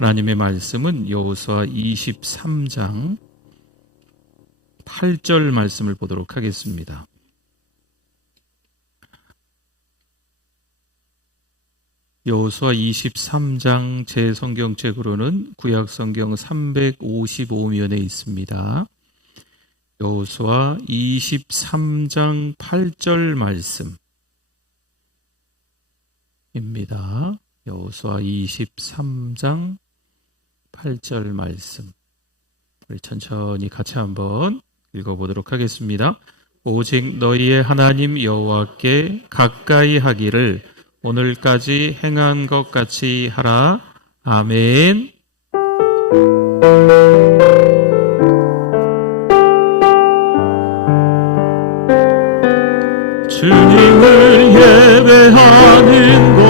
하나님의 말씀은 여호수아 23장 8절 말씀을 보도록 하겠습니다. 여호수아 23장 제 성경책으로는 구약성경 355면에 있습니다. 여호수아 23장 8절 말씀입니다. 여호수아 23장 8절 말씀. 우리 천천히 같이 한번 읽어보도록 하겠습니다. 오직 너희의 하나님 여호와께 가까이 하기를 오늘까지 행한 것 같이 하라. 아멘. 주님을 예배하는 곳,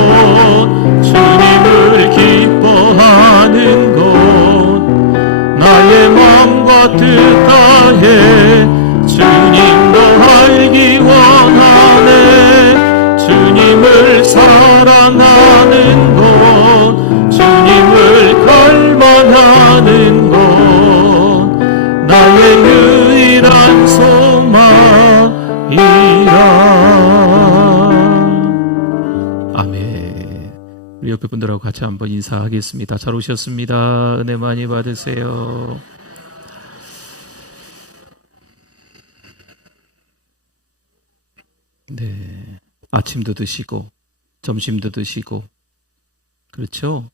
주님을 기뻐하는 곳, 나의 마음과 뜻 다해 주님도 알기 원하네. 주님을 사랑하는 곳, 주님을 갈망하는 곳, 나의 유일한 소망이라. 아멘. 우리 옆에 분들하고 같이 한번 인사하겠습니다. 잘 오셨습니다. 은혜 많이 받으세요. 네. 아침도 드시고 점심도 드시고 그렇죠?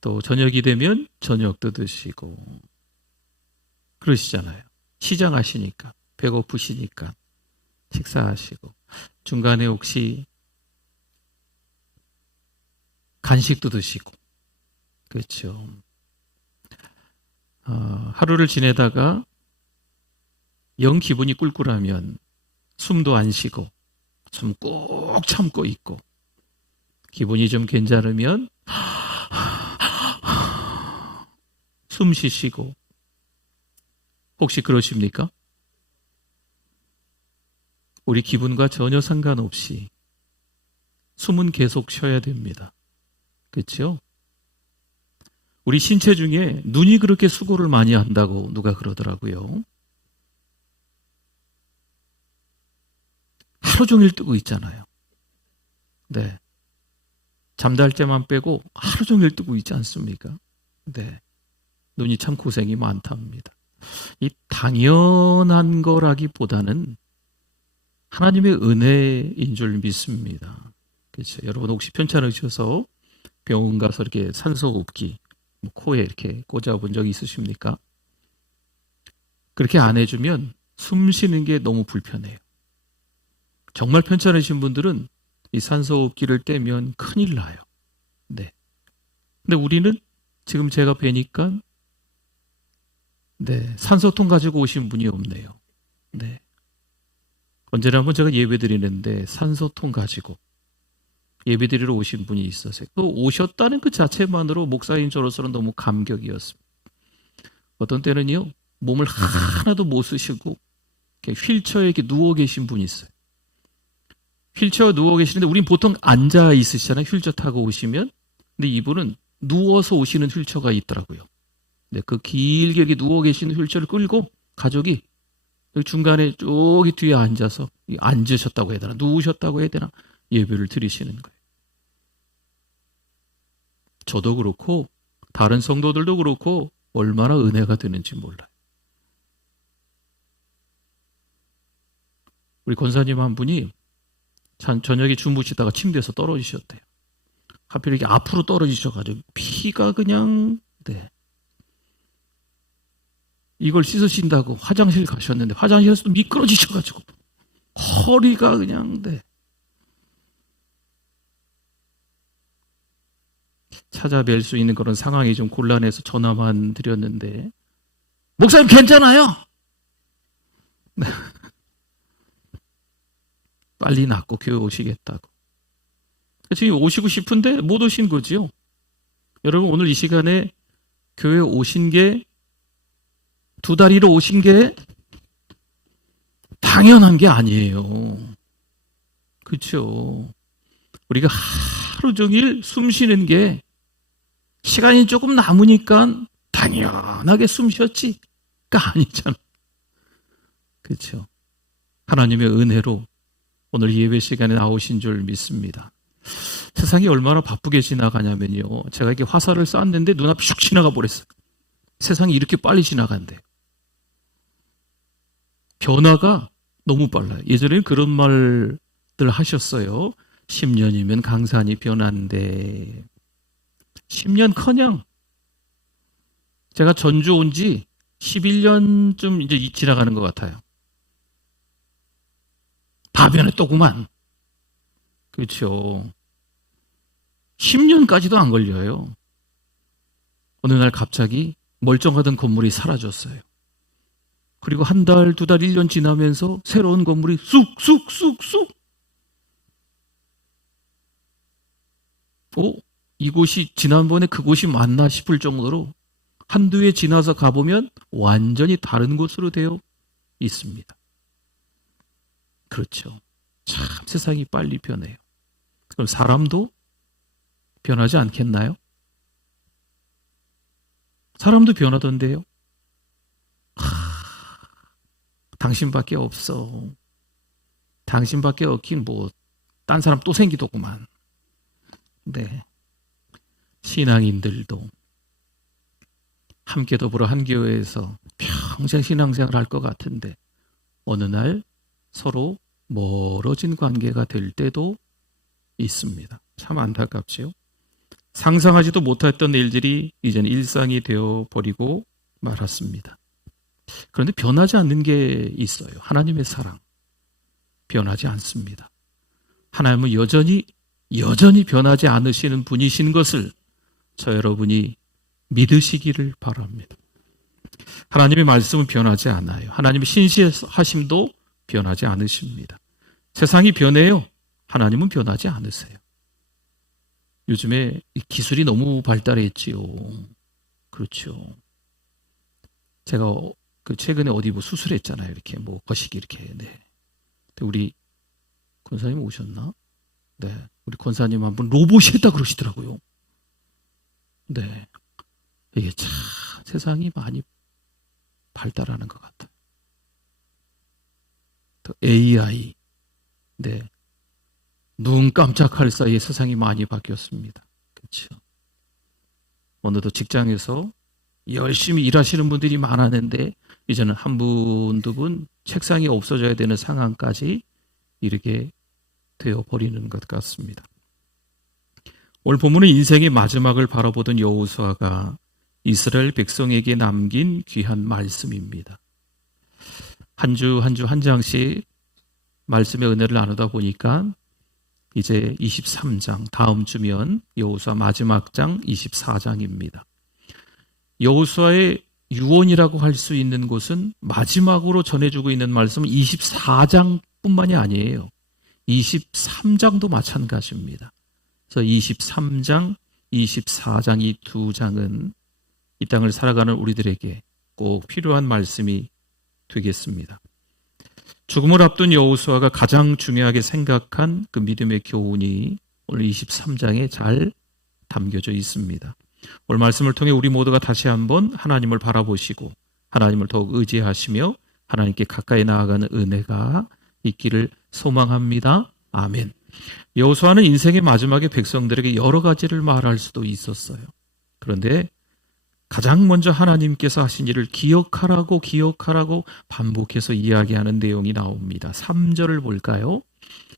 또 저녁이 되면 저녁도 드시고 그러시잖아요. 시장 하시니까 배고프시니까 식사하시고 중간에 혹시 간식도 드시고 그렇죠. 하루를 지내다가 영 기분이 꿀꿀하면 숨도 안 쉬고 좀 꾹 참고 있고 기분이 좀 괜찮으면 숨 쉬시고 혹시 그러십니까? 우리 기분과 전혀 상관없이 숨은 계속 쉬어야 됩니다. 그렇죠? 우리 신체 중에 눈이 그렇게 수고를 많이 한다고 누가 그러더라고요. 하루 종일 뜨고 있잖아요. 네. 잠잘 때만 빼고 하루 종일 뜨고 있지 않습니까? 네. 눈이 참 고생이 많답니다. 이 당연한 거라기보다는 하나님의 은혜인 줄 믿습니다. 그렇죠. 여러분 혹시 편찮으셔서 병원 가서 이렇게 산소호흡기 코에 이렇게 꽂아본 적 있으십니까? 그렇게 안 해주면 숨 쉬는 게 너무 불편해요. 정말 편찮으신 분들은 이 산소호흡기를 떼면 큰일 나요. 네. 근데 우리는 지금 제가 뵈니까 네, 산소통 가지고 오신 분이 없네요. 네. 언제나 한번 제가 예배 드리는데 산소통 가지고 예배 드리러 오신 분이 있었어요. 또 오셨다는 그 자체만으로 목사인 저로서는 너무 감격이었습니다. 어떤 때는요, 몸을 하나도 못 쓰시고 휠체어에 이렇게 누워 계신 분이 있어요. 휠체어 누워 계시는데 우린 보통 앉아 있으시잖아요. 휠체어 타고 오시면. 근데 이분은 누워서 오시는 휠체어가 있더라고요. 네, 그 길게 이렇게 누워 계시는 휠체어를 끌고 가족이 여기 중간에 저기 뒤에 앉아서 앉으셨다고 해야 되나 누우셨다고 해야 되나 예배를 드리시는 거예요. 저도 그렇고 다른 성도들도 그렇고 얼마나 은혜가 되는지 몰라요. 우리 권사님 한 분이 저녁에 주무시다가 침대에서 떨어지셨대요. 하필 이렇게 앞으로 떨어지셔가지고 피가 그냥 네. 이걸 씻으신다고 화장실 가셨는데 화장실에서도 미끄러지셔가지고 허리가 그냥 네. 찾아뵐 수 있는 그런 상황이 좀 곤란해서 전화만 드렸는데 목사님 괜찮아요? 네. 빨리 낫고 교회 오시겠다고. 지금 오시고 싶은데 못 오신 거지요. 여러분 오늘 이 시간에 교회 오신 게 두 다리로 오신 게 당연한 게 아니에요. 그렇죠. 우리가 하루 종일 숨 쉬는 게 시간이 조금 남으니까 당연하게 숨 쉬었지. 가 아니잖아. 그렇죠? 하나님의 은혜로 오늘 예배 시간에 나오신 줄 믿습니다. 세상이 얼마나 바쁘게 지나가냐면요. 제가 이렇게 화살을 쐈는데 눈앞이 슉 지나가 버렸어요. 세상이 이렇게 빨리 지나간대요. 변화가 너무 빨라요. 예전에는 그런 말들 하셨어요. 10년이면 강산이 변한대. 10년커녕 제가 전주 온 지 11년쯤 이제 지나가는 것 같아요. 다 변했더구만. 그렇죠. 10년까지도 안 걸려요. 어느 날 갑자기 멀쩡하던 건물이 사라졌어요. 그리고 한 달, 두 달, 1년 지나면서 새로운 건물이 쑥쑥쑥쑥. 이곳이 지난번에 그곳이 맞나 싶을 정도로 한두 해 지나서 가보면 완전히 다른 곳으로 되어 있습니다. 그렇죠. 참 세상이 빨리 변해요. 그럼 사람도 변하지 않겠나요? 사람도 변하던데요. 당신밖에 없어. 당신밖에 없긴 딴 사람 또 생기더구만. 네. 신앙인들도 함께 더불어 한 교회에서 평생 신앙생활을 할 것 같은데 어느 날 서로 멀어진 관계가 될 때도 있습니다. 참 안타깝지요. 상상하지도 못했던 일들이 이제는 일상이 되어버리고 말았습니다. 그런데 변하지 않는 게 있어요. 하나님의 사랑. 변하지 않습니다. 하나님은 여전히 변하지 않으시는 분이신 것을 저 여러분이 믿으시기를 바랍니다. 하나님의 말씀은 변하지 않아요. 하나님의 신실하심도 변하지 않으십니다. 세상이 변해요. 하나님은 변하지 않으세요. 요즘에 기술이 너무 발달했지요. 그렇죠. 제가 최근에 어디 수술했잖아요. 이렇게 거시기 이렇게. 네. 우리 권사님 오셨나? 네. 우리 권사님 한 분 로봇이 했다 그러시더라고요. 네. 이게 참 세상이 많이 발달하는 것 같아요. 또 AI. 네. 눈 깜짝할 사이에 세상이 많이 바뀌었습니다. 그렇죠. 어느덧 직장에서 열심히 일하시는 분들이 많았는데 이제는 한 분, 두 분 책상이 없어져야 되는 상황까지 이르게 되어버리는 것 같습니다. 오늘 본문은 인생의 마지막을 바라보던 여호수아가 이스라엘 백성에게 남긴 귀한 말씀입니다. 한 주 한 장씩 말씀의 은혜를 나누다 보니까 이제 23장, 다음 주면 여호수아 마지막 장 24장입니다. 여호수아의 유언이라고 할 수 있는 곳은 마지막으로 전해주고 있는 말씀은 24장뿐만이 아니에요. 23장도 마찬가지입니다. 그래서 23장, 24장 이 두 장은 이 땅을 살아가는 우리들에게 꼭 필요한 말씀이 되겠습니다. 죽음을 앞둔 여호수아가 가장 중요하게 생각한 그 믿음의 교훈이 오늘 23장에 잘 담겨져 있습니다. 오늘 말씀을 통해 우리 모두가 다시 한번 하나님을 바라보시고 하나님을 더욱 의지하시며 하나님께 가까이 나아가는 은혜가 있기를 소망합니다. 아멘. 여호수아는 인생의 마지막에 백성들에게 여러 가지를 말할 수도 있었어요. 그런데 가장 먼저 하나님께서 하신 일을 기억하라고 반복해서 이야기하는 내용이 나옵니다. 3절을 볼까요?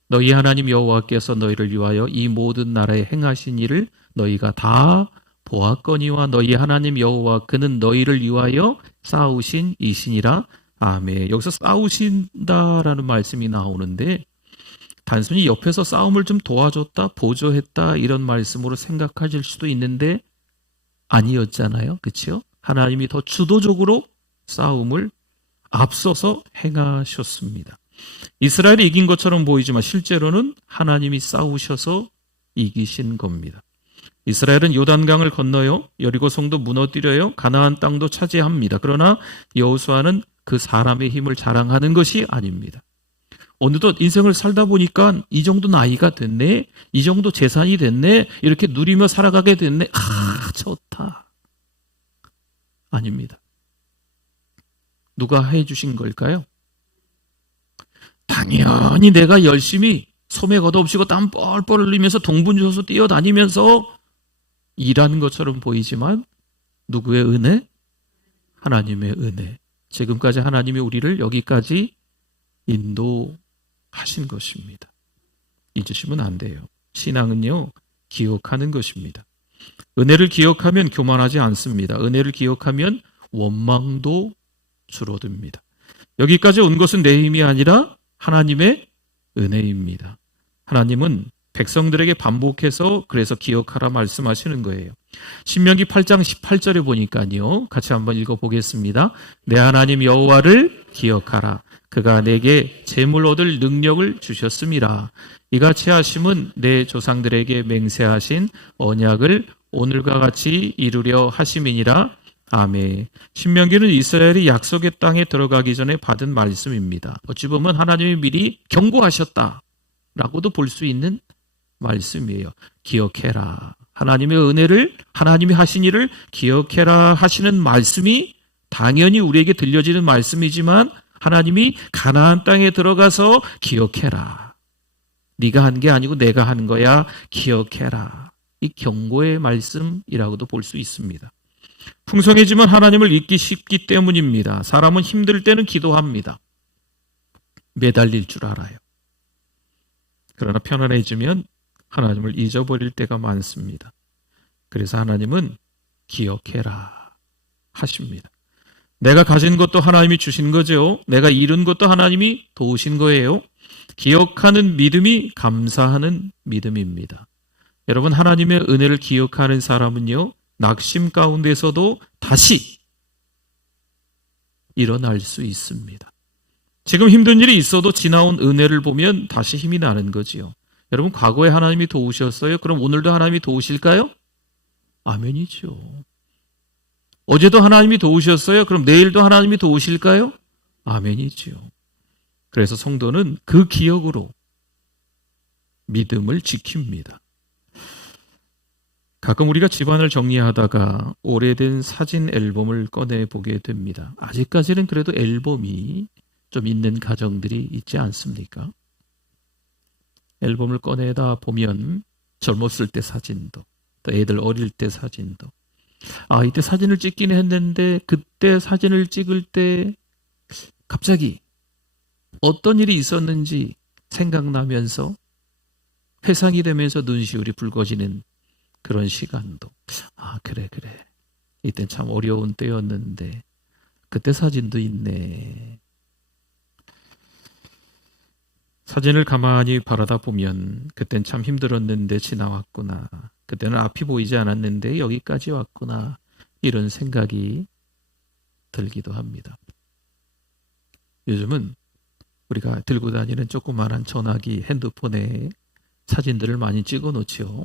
너희 하나님 여호와께서 너희를 위하여 이 모든 나라에 행하신 일을 너희가 다 보았거니와 너희 하나님 여호와 그는 너희를 위하여 싸우신 이시니라. 아멘. 여기서 싸우신다라는 말씀이 나오는데 단순히 옆에서 싸움을 좀 도와줬다, 보조했다 이런 말씀으로 생각하실 수도 있는데 아니었잖아요. 그렇죠? 하나님이 더 주도적으로 싸움을 앞서서 행하셨습니다. 이스라엘이 이긴 것처럼 보이지만 실제로는 하나님이 싸우셔서 이기신 겁니다. 이스라엘은 요단강을 건너요. 여리고성도 무너뜨려요. 가나안 땅도 차지합니다. 그러나 여호수아는 그 사람의 힘을 자랑하는 것이 아닙니다. 어느덧 인생을 살다 보니까 이 정도 나이가 됐네, 이 정도 재산이 됐네, 이렇게 누리며 살아가게 됐네. 저 아닙니다. 누가 해주신 걸까요? 당연히 내가 열심히 소매 걷어없이고 땀 뻘뻘 흘리면서 동분주소서 뛰어다니면서 일하는 것처럼 보이지만 누구의 은혜? 하나님의 은혜. 지금까지 하나님이 우리를 여기까지 인도하신 것입니다. 잊으시면 안 돼요. 신앙은요, 기억하는 것입니다. 은혜를 기억하면 교만하지 않습니다. 은혜를 기억하면 원망도 줄어듭니다. 여기까지 온 것은 내 힘이 아니라 하나님의 은혜입니다. 하나님은 백성들에게 반복해서 그래서 기억하라 말씀하시는 거예요. 신명기 8장 18절에 보니까요. 같이 한번 읽어보겠습니다. 내 하나님 여호와를 기억하라. 그가 내게 재물 얻을 능력을 주셨음이라. 이같이 하심은 내 조상들에게 맹세하신 언약을 오늘과 같이 이루려 하심이니라. 아멘. 신명기는 이스라엘이 약속의 땅에 들어가기 전에 받은 말씀입니다. 어찌 보면 하나님이 미리 경고하셨다라고도 볼 수 있는 말씀이에요. 기억해라. 하나님의 은혜를, 하나님이 하신 일을 기억해라 하시는 말씀이 당연히 우리에게 들려지는 말씀이지만 하나님이 가나안 땅에 들어가서 기억해라. 네가 한 게 아니고 내가 한 거야. 기억해라. 이 경고의 말씀이라고도 볼 수 있습니다. 풍성해지면 하나님을 잊기 쉽기 때문입니다. 사람은 힘들 때는 기도합니다. 매달릴 줄 알아요. 그러나 편안해지면 하나님을 잊어버릴 때가 많습니다. 그래서 하나님은 기억해라 하십니다. 내가 가진 것도 하나님이 주신 거죠. 내가 잃은 것도 하나님이 도우신 거예요. 기억하는 믿음이 감사하는 믿음입니다. 여러분, 하나님의 은혜를 기억하는 사람은요, 낙심 가운데서도 다시 일어날 수 있습니다. 지금 힘든 일이 있어도 지나온 은혜를 보면 다시 힘이 나는 거지요. 여러분, 과거에 하나님이 도우셨어요? 그럼 오늘도 하나님이 도우실까요? 아멘이죠. 어제도 하나님이 도우셨어요? 그럼 내일도 하나님이 도우실까요? 아멘이죠. 그래서 성도는 그 기억으로 믿음을 지킵니다. 가끔 우리가 집안을 정리하다가 오래된 사진 앨범을 꺼내보게 됩니다. 아직까지는 그래도 앨범이 좀 있는 가정들이 있지 않습니까? 앨범을 꺼내다 보면 젊었을 때 사진도, 또 애들 어릴 때 사진도, 이때 사진을 찍긴 했는데 그때 사진을 찍을 때 갑자기 어떤 일이 있었는지 생각나면서 회상이 되면서 눈시울이 붉어지는 그런 시간도, 그래. 이땐 참 어려운 때였는데 그때 사진도 있네. 사진을 가만히 바라다 보면 그땐 참 힘들었는데 지나왔구나. 그때는 앞이 보이지 않았는데 여기까지 왔구나. 이런 생각이 들기도 합니다. 요즘은 우리가 들고 다니는 조그마한 전화기, 핸드폰에 사진들을 많이 찍어 놓지요.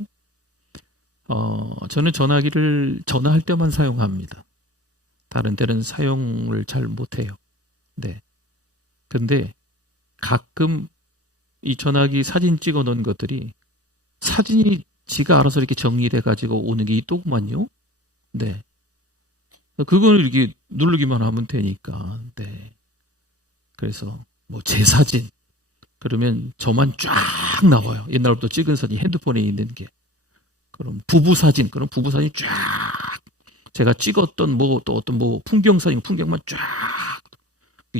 저는 전화기를 전화할 때만 사용합니다. 다른 때는 사용을 잘 못해요. 네. 근데 가끔 이 전화기 사진 찍어 놓은 것들이 사진이 지가 알아서 이렇게 정리돼 가지고 오는 게 있더구만요. 네. 그걸 이렇게 누르기만 하면 되니까. 네. 그래서 제 사진 그러면 저만 쫙 나와요. 옛날부터 찍은 사진 핸드폰에 있는 게. 그럼 부부 사진, 그럼 부부 사진 쫙. 제가 찍었던 또 어떤 풍경 사진, 풍경만 쫙.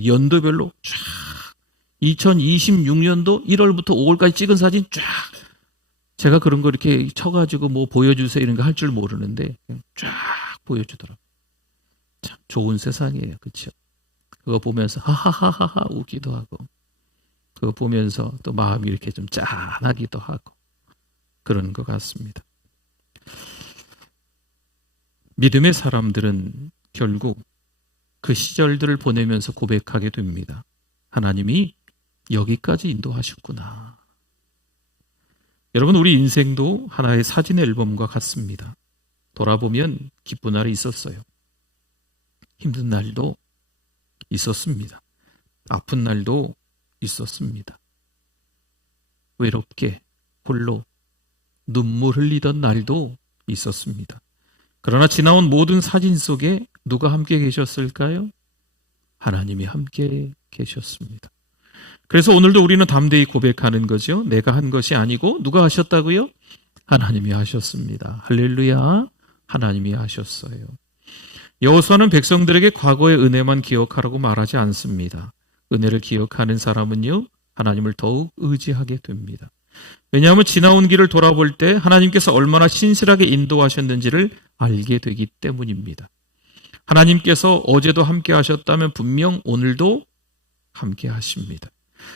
연도별로 쫙. 2026년도 1월부터 5월까지 찍은 사진 쫙. 제가 그런 거 이렇게 쳐가지고 보여주세요 이런 거 할 줄 모르는데 그냥 쫙 보여주더라고요. 참 좋은 세상이에요. 그렇죠? 그거 보면서 하하하하 웃기도 하고 그거 보면서 또 마음이 이렇게 좀 짠하기도 하고 그런 것 같습니다. 믿음의 사람들은 결국 그 시절들을 보내면서 고백하게 됩니다. 하나님이 여기까지 인도하셨구나. 여러분, 우리 인생도 하나의 사진 앨범과 같습니다. 돌아보면 기쁜 날이 있었어요. 힘든 날도 있었습니다. 아픈 날도 있었습니다. 외롭게 홀로 눈물 흘리던 날도 있었습니다. 그러나 지나온 모든 사진 속에 누가 함께 계셨을까요? 하나님이 함께 계셨습니다. 그래서 오늘도 우리는 담대히 고백하는 거죠. 내가 한 것이 아니고 누가 하셨다고요? 하나님이 하셨습니다. 할렐루야. 하나님이 하셨어요. 여호수아는 백성들에게 과거의 은혜만 기억하라고 말하지 않습니다. 은혜를 기억하는 사람은요, 하나님을 더욱 의지하게 됩니다. 왜냐하면 지나온 길을 돌아볼 때 하나님께서 얼마나 신실하게 인도하셨는지를 알게 되기 때문입니다. 하나님께서 어제도 함께 하셨다면 분명 오늘도 함께 하십니다.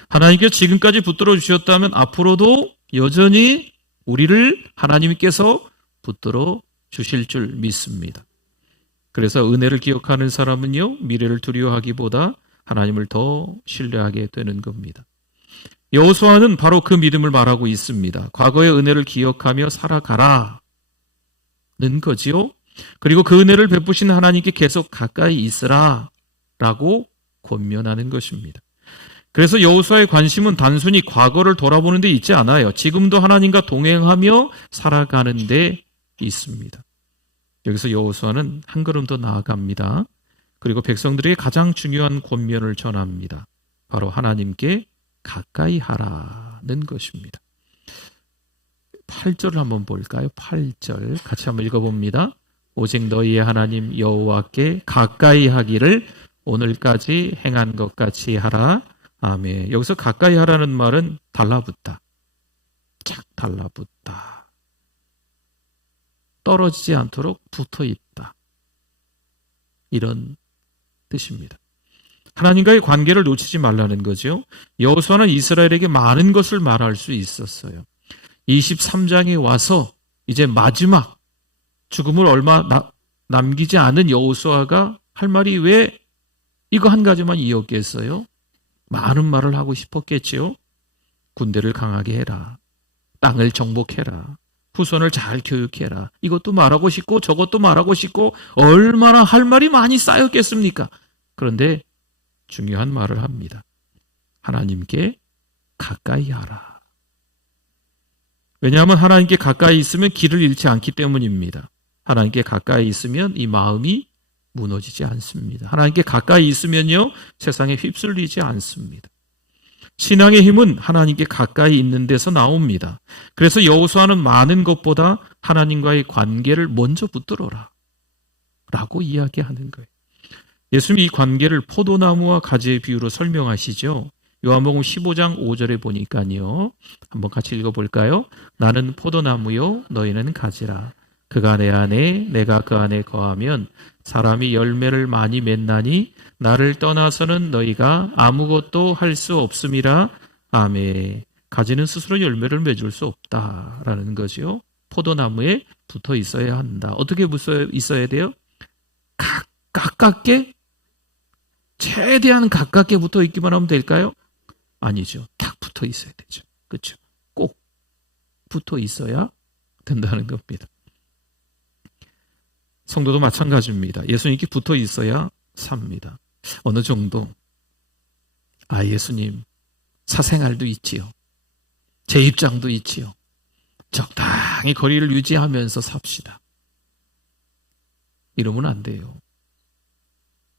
하나님께서 지금까지 붙들어 주셨다면 앞으로도 여전히 우리를 하나님께서 붙들어 주실 줄 믿습니다. 그래서 은혜를 기억하는 사람은요, 미래를 두려워하기보다 하나님을 더 신뢰하게 되는 겁니다. 여호수아는 바로 그 믿음을 말하고 있습니다. 과거의 은혜를 기억하며 살아가라는 거지요. 그리고 그 은혜를 베푸신 하나님께 계속 가까이 있으라라고 권면하는 것입니다. 그래서 여호수아의 관심은 단순히 과거를 돌아보는 데 있지 않아요. 지금도 하나님과 동행하며 살아가는 데 있습니다. 여기서 여호수아는 한 걸음 더 나아갑니다. 그리고 백성들에게 가장 중요한 권면을 전합니다. 바로 하나님께 가까이 하라는 것입니다. 8절을 한번 볼까요? 8절 같이 한번 읽어봅니다. 오직 너희의 하나님 여호와께 가까이 하기를 오늘까지 행한 것 같이 하라. 아멘. 여기서 가까이 하라는 말은 달라붙다. 착 달라붙다. 떨어지지 않도록 붙어있다. 이런 뜻입니다. 하나님과의 관계를 놓치지 말라는 거죠. 여호수아는 이스라엘에게 많은 것을 말할 수 있었어요. 23장에 와서 이제 마지막 죽음을 얼마 남기지 않은 여호수아가 할 말이 왜 이거 한 가지만 이었겠어요? 많은 말을 하고 싶었겠지요. 군대를 강하게 해라. 땅을 정복해라. 후손을 잘 교육해라. 이것도 말하고 싶고 저것도 말하고 싶고 얼마나 할 말이 많이 쌓였겠습니까? 그런데 중요한 말을 합니다. 하나님께 가까이 하라. 왜냐하면 하나님께 가까이 있으면 길을 잃지 않기 때문입니다. 하나님께 가까이 있으면 이 마음이 무너지지 않습니다. 하나님께 가까이 있으면요, 세상에 휩쓸리지 않습니다. 신앙의 힘은 하나님께 가까이 있는 데서 나옵니다. 그래서 여호수아는 많은 것보다 하나님과의 관계를 먼저 붙들어라 라고 이야기하는 거예요. 예수님이 이 관계를 포도나무와 가지의 비유로 설명하시죠. 요한복음 15장 5절에 보니까요. 한번 같이 읽어볼까요? 나는 포도나무요 너희는 가지라. 그가 내 안에 내가 그 안에 거하면 사람이 열매를 많이 맺나니 나를 떠나서는 너희가 아무것도 할 수 없음이라. 아멘. 가지는 스스로 열매를 맺을 수 없다라는 거죠. 포도나무에 붙어 있어야 한다. 어떻게 붙어 있어야 돼요? 가깝게? 최대한 가깝게 붙어 있기만 하면 될까요? 아니죠. 딱 붙어 있어야 되죠. 그렇죠? 꼭 붙어 있어야 된다는 겁니다. 성도도 마찬가지입니다. 예수님께 붙어 있어야 삽니다. 어느 정도 예수님 사생활도 있지요. 제 입장도 있지요. 적당히 거리를 유지하면서 삽시다. 이러면 안 돼요.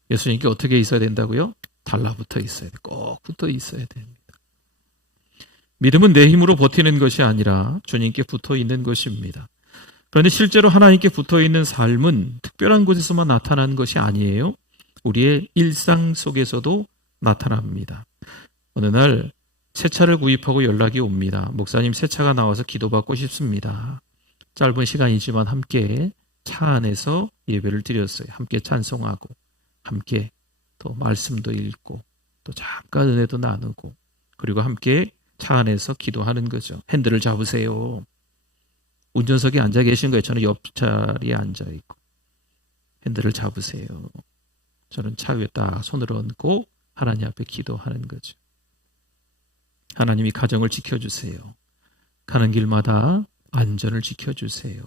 예수님께 어떻게 있어야 된다고요? 달라붙어 있어야 돼. 꼭 붙어 있어야 됩니다. 믿음은 내 힘으로 버티는 것이 아니라 주님께 붙어 있는 것입니다. 그런데 실제로 하나님께 붙어 있는 삶은 특별한 곳에서만 나타나는 것이 아니에요. 우리의 일상 속에서도 나타납니다. 어느 날 새 차를 구입하고 연락이 옵니다. 목사님, 새 차가 나와서 기도받고 싶습니다. 짧은 시간이지만 함께 차 안에서 예배를 드렸어요. 함께 찬송하고 함께 또 말씀도 읽고 또 잠깐 은혜도 나누고 그리고 함께 차 안에서 기도하는 거죠. 핸들을 잡으세요. 운전석에 앉아 계신 거예요. 저는 옆자리에 앉아 있고 핸들을 잡으세요. 저는 차 위에 딱 손을 얹고 하나님 앞에 기도하는 거죠. 하나님이 가정을 지켜주세요. 가는 길마다 안전을 지켜주세요.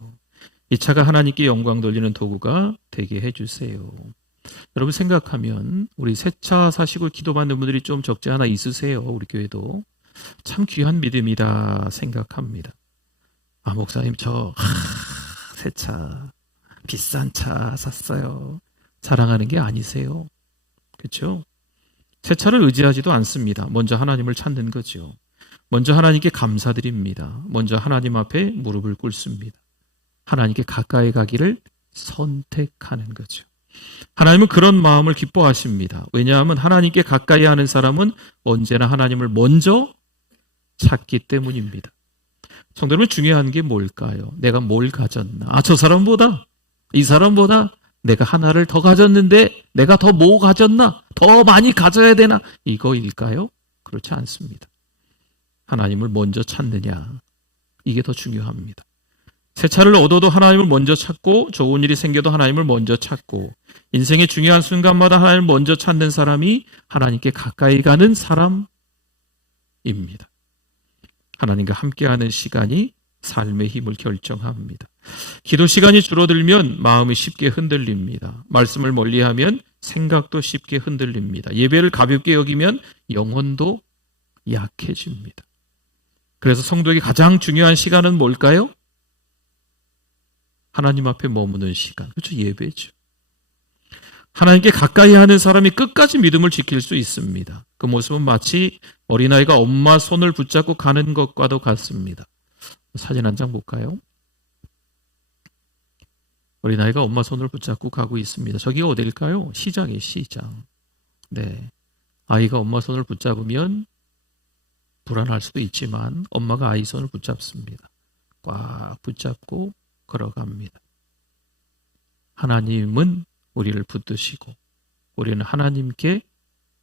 이 차가 하나님께 영광 돌리는 도구가 되게 해주세요. 여러분 생각하면 우리 새 차 사시고 기도받는 분들이 좀 적지 않아 있으세요. 우리 교회도 참 귀한 믿음이다 생각합니다. 목사님 저 새 차 비싼 차 샀어요. 자랑하는 게 아니세요. 그렇죠? 새 차를 의지하지도 않습니다. 먼저 하나님을 찾는 거죠. 먼저 하나님께 감사드립니다. 먼저 하나님 앞에 무릎을 꿇습니다. 하나님께 가까이 가기를 선택하는 거죠. 하나님은 그런 마음을 기뻐하십니다. 왜냐하면 하나님께 가까이 하는 사람은 언제나 하나님을 먼저 찾기 때문입니다. 성도 여러분, 중요한 게 뭘까요? 내가 뭘 가졌나? 저 사람보다, 이 사람보다 내가 하나를 더 가졌는데 내가 더 뭐 가졌나? 더 많이 가져야 되나? 이거일까요? 그렇지 않습니다. 하나님을 먼저 찾느냐, 이게 더 중요합니다. 새 차를 얻어도 하나님을 먼저 찾고, 좋은 일이 생겨도 하나님을 먼저 찾고, 인생의 중요한 순간마다 하나님을 먼저 찾는 사람이 하나님께 가까이 가는 사람입니다. 하나님과 함께하는 시간이 삶의 힘을 결정합니다. 기도 시간이 줄어들면 마음이 쉽게 흔들립니다. 말씀을 멀리하면 생각도 쉽게 흔들립니다. 예배를 가볍게 여기면 영혼도 약해집니다. 그래서 성도에게 가장 중요한 시간은 뭘까요? 하나님 앞에 머무는 시간. 그렇죠, 예배죠. 하나님께 가까이 하는 사람이 끝까지 믿음을 지킬 수 있습니다. 그 모습은 마치 어린아이가 엄마 손을 붙잡고 가는 것과도 같습니다. 사진 한 장 볼까요? 어린아이가 엄마 손을 붙잡고 가고 있습니다. 저기 어딜까요? 시장이에요, 시장. 네. 아이가 엄마 손을 붙잡으면 불안할 수도 있지만 엄마가 아이 손을 붙잡습니다. 꽉 붙잡고 걸어갑니다. 하나님은 우리를 붙드시고 우리는 하나님께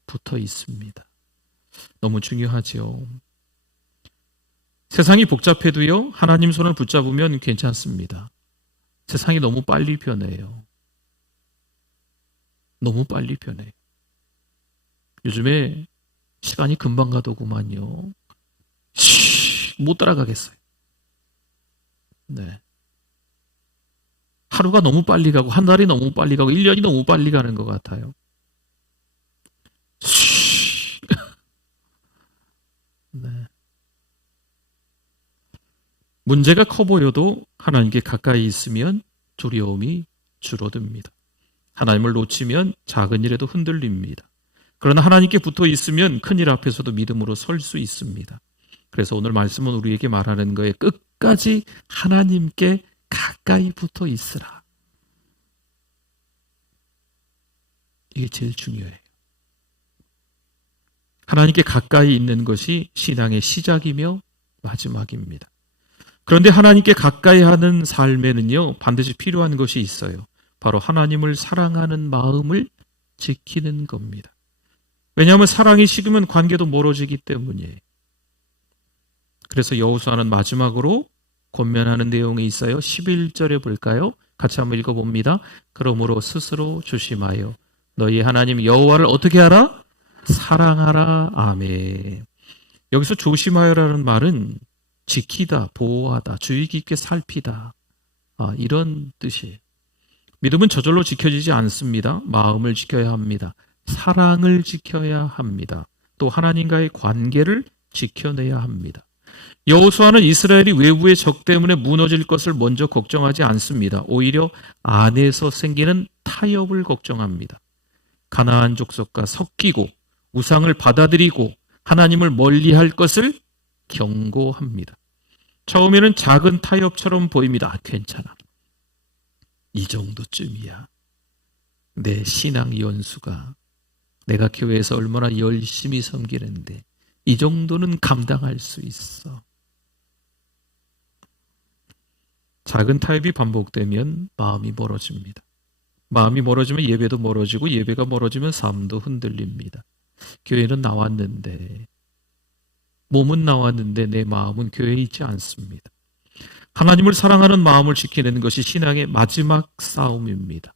붙어 있습니다. 너무 중요하죠. 세상이 복잡해도요, 하나님 손을 붙잡으면 괜찮습니다. 세상이 너무 빨리 변해요. 너무 빨리 변해요. 요즘에 시간이 금방 가더구만요. 못 따라가겠어요. 네. 하루가 너무 빨리 가고, 한 달이 너무 빨리 가고, 1년이 너무 빨리 가는 것 같아요. 네. 문제가 커 보여도 하나님께 가까이 있으면 두려움이 줄어듭니다. 하나님을 놓치면 작은 일에도 흔들립니다. 그러나 하나님께 붙어 있으면 큰일 앞에서도 믿음으로 설 수 있습니다. 그래서 오늘 말씀은 우리에게 말하는 거에 끝까지 하나님께 가까이 붙어 있으라. 이게 제일 중요해요. 하나님께 가까이 있는 것이 신앙의 시작이며 마지막입니다. 그런데 하나님께 가까이 하는 삶에는요, 반드시 필요한 것이 있어요. 바로 하나님을 사랑하는 마음을 지키는 겁니다. 왜냐하면 사랑이 식으면 관계도 멀어지기 때문이에요. 그래서 여호수아는 마지막으로 권면하는 내용이 있어요. 11절에 볼까요? 같이 한번 읽어봅니다. 그러므로 스스로 조심하여 너희 하나님 여호와를 어떻게 하라? 사랑하라. 아멘. 여기서 조심하여라는 말은 지키다, 보호하다, 주의 깊게 살피다, 이런 뜻이에요. 믿음은 저절로 지켜지지 않습니다. 마음을 지켜야 합니다. 사랑을 지켜야 합니다. 또 하나님과의 관계를 지켜내야 합니다. 여호수아는 이스라엘이 외부의 적 때문에 무너질 것을 먼저 걱정하지 않습니다. 오히려 안에서 생기는 타협을 걱정합니다. 가나안 족속과 섞이고 우상을 받아들이고 하나님을 멀리할 것을 경고합니다. 처음에는 작은 타협처럼 보입니다. 괜찮아. 이 정도쯤이야. 내 신앙 연수가, 내가 교회에서 얼마나 열심히 섬기는데 이 정도는 감당할 수 있어. 작은 타협이 반복되면 마음이 멀어집니다. 마음이 멀어지면 예배도 멀어지고, 예배가 멀어지면 삶도 흔들립니다. 교회는 나왔는데, 몸은 나왔는데 내 마음은 교회에 있지 않습니다. 하나님을 사랑하는 마음을 지키는 것이 신앙의 마지막 싸움입니다.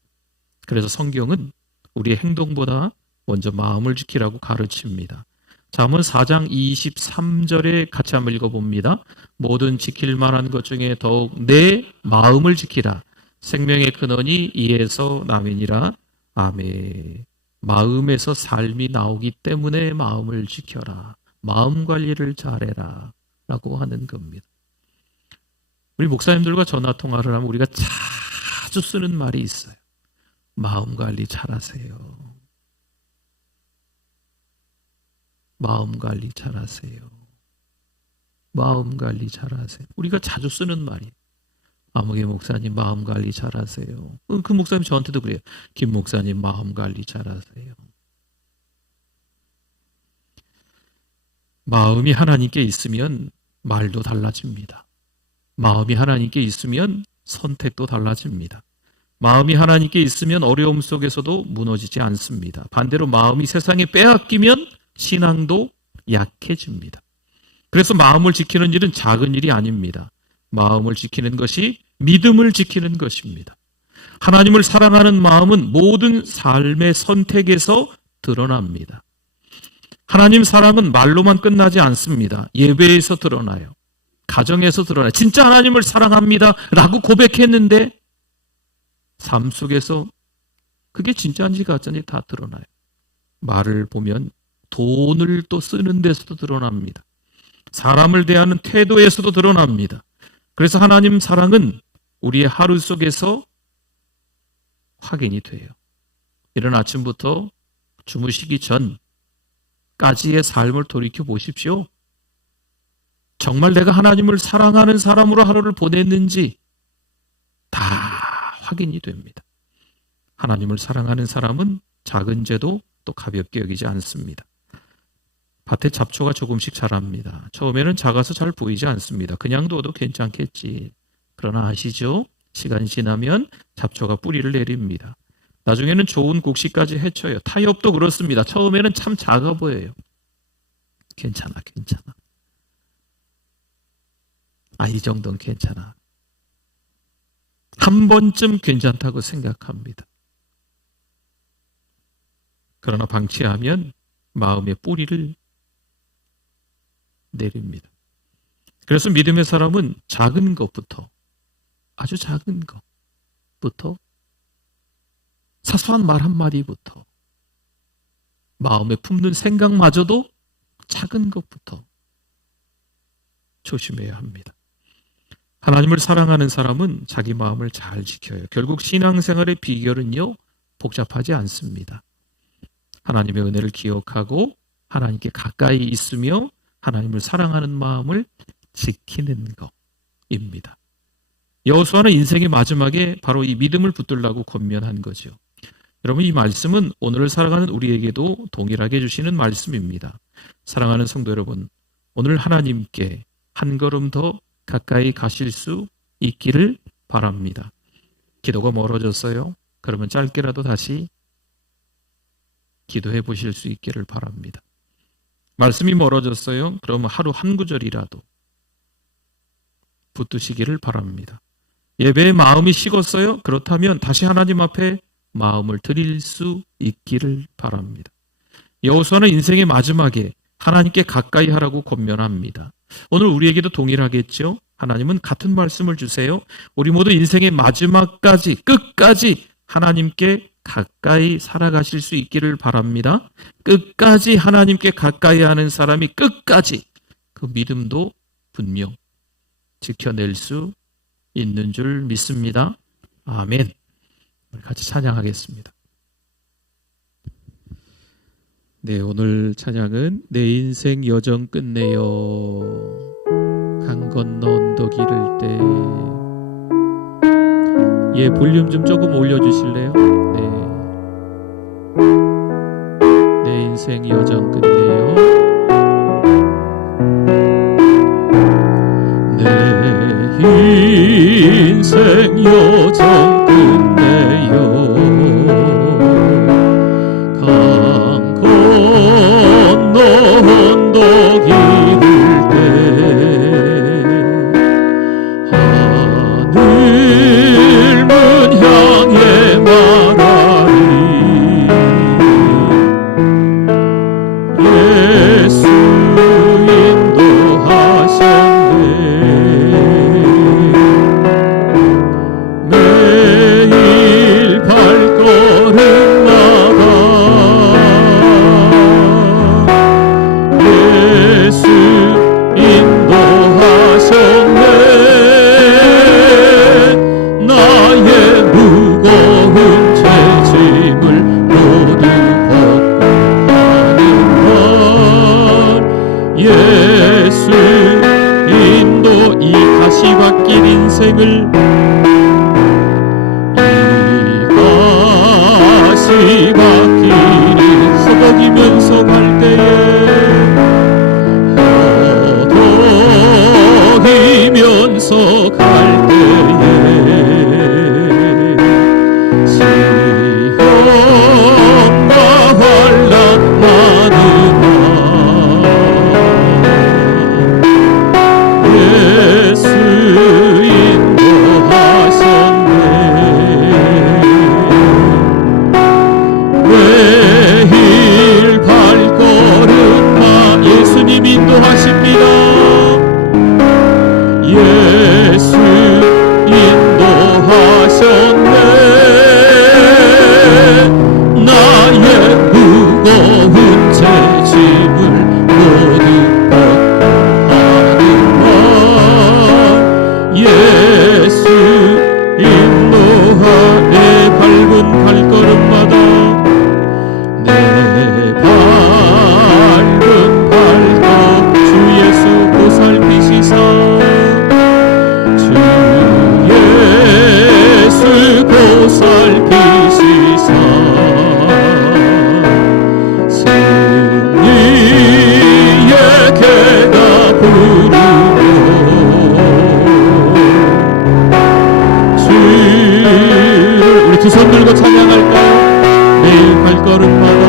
그래서 성경은 우리의 행동보다 먼저 마음을 지키라고 가르칩니다. 잠언 4장 23절에 같이 한번 읽어봅니다. 모든 지킬 만한 것 중에 더욱 내 마음을 지키라. 생명의 근원이 이에서 남이니라. 아멘. 마음에서 삶이 나오기 때문에 마음을 지켜라. 마음 관리를 잘해라 라고 하는 겁니다. 우리 목사님들과 전화 통화를 하면 우리가 자주 쓰는 말이 있어요. 마음 관리 잘하세요. 마음 관리 잘하세요. 마음 관리 잘하세요. 우리가 자주 쓰는 말이에요. 아무개 목사님 마음 관리 잘하세요. 그 목사님 저한테도 그래요. 김 목사님 마음 관리 잘하세요. 마음이 하나님께 있으면 말도 달라집니다. 마음이 하나님께 있으면 선택도 달라집니다. 마음이 하나님께 있으면 어려움 속에서도 무너지지 않습니다. 반대로 마음이 세상에 빼앗기면 신앙도 약해집니다. 그래서 마음을 지키는 일은 작은 일이 아닙니다. 마음을 지키는 것이 믿음을 지키는 것입니다. 하나님을 사랑하는 마음은 모든 삶의 선택에서 드러납니다. 하나님 사랑은 말로만 끝나지 않습니다. 예배에서 드러나요. 가정에서 드러나요. 진짜 하나님을 사랑합니다 라고 고백했는데 삶 속에서 그게 진짜인지 가짜인지 다 드러나요. 말을 보면 돈을 또 쓰는 데서도 드러납니다. 사람을 대하는 태도에서도 드러납니다. 그래서 하나님 사랑은 우리의 하루 속에서 확인이 돼요. 이른 아침부터 주무시기 전까지의 삶을 돌이켜 보십시오. 정말 내가 하나님을 사랑하는 사람으로 하루를 보냈는지 다 확인이 됩니다. 하나님을 사랑하는 사람은 작은 죄도 또 가볍게 여기지 않습니다. 밭에 잡초가 조금씩 자랍니다. 처음에는 작아서 잘 보이지 않습니다. 그냥 둬도 괜찮겠지. 그러나 아시죠? 시간이 지나면 잡초가 뿌리를 내립니다. 나중에는 좋은 곡식까지 헤쳐요. 타협도 그렇습니다. 처음에는 참 작아 보여요. 괜찮아. 이 정도는 괜찮아. 한 번쯤 괜찮다고 생각합니다. 그러나 방치하면 마음의 뿌리를 내립니다. 그래서 믿음의 사람은 작은 것부터, 아주 작은 것부터, 사소한 말 한마디부터, 마음에 품는 생각마저도 작은 것부터 조심해야 합니다. 하나님을 사랑하는 사람은 자기 마음을 잘 지켜요. 결국 신앙생활의 비결은요, 복잡하지 않습니다. 하나님의 은혜를 기억하고 하나님께 가까이 있으며 하나님을 사랑하는 마음을 지키는 것입니다. 여호수아는 인생의 마지막에 바로 이 믿음을 붙들라고 권면한 거죠. 여러분, 이 말씀은 오늘을 살아가는 우리에게도 동일하게 주시는 말씀입니다. 사랑하는 성도 여러분, 오늘 하나님께 한 걸음 더 가까이 가실 수 있기를 바랍니다. 기도가 멀어졌어요? 그러면 짧게라도 다시 기도해 보실 수 있기를 바랍니다. 말씀이 멀어졌어요? 그러면 하루 한 구절이라도 붙드시기를 바랍니다. 예배의 마음이 식었어요? 그렇다면 다시 하나님 앞에 마음을 드릴 수 있기를 바랍니다. 여호수아는 인생의 마지막에 하나님께 가까이 하라고 권면합니다. 오늘 우리에게도 동일하겠죠? 하나님은 같은 말씀을 주세요. 우리 모두 인생의 마지막까지, 끝까지 하나님께 가까이 살아가실 수 있기를 바랍니다. 끝까지 하나님께 가까이 하는 사람이 끝까지 그 믿음도 분명 지켜낼 수 있는 줄 믿습니다. 아멘. 우리 같이 찬양하겠습니다. 네, 오늘 찬양은 내 인생 여정 끝내요. 강 건너 언덕 이를 때. 예, 볼륨 좀 조금 올려주실래요? 네. 내 인생 여정 끝내요. 내 인생 여정 끝내요. 언덕 이를 때 하늘문 향해 말하리 예수 인도하셨네. 내 다시 바뀔 인생을 다시 바뀌리 허덕이면서 갈 때에 허덕이면서 갈 때에 시험과 환난 많으나 예수 인도하셨네. 매일 발걸음마 예수님 인도하십니다. 예수 인도하셨네. 나의 무거운 죄짐을 모두 벗하는 날 예수 인도하네. 밟은 발걸음마다 내 밟은 발걸음 주 예수 보살피시사 주 예수 보살피시사 승리의 계다 부르고 주 우리 두 손 들고 찬양할까요? 매일 발걸음마다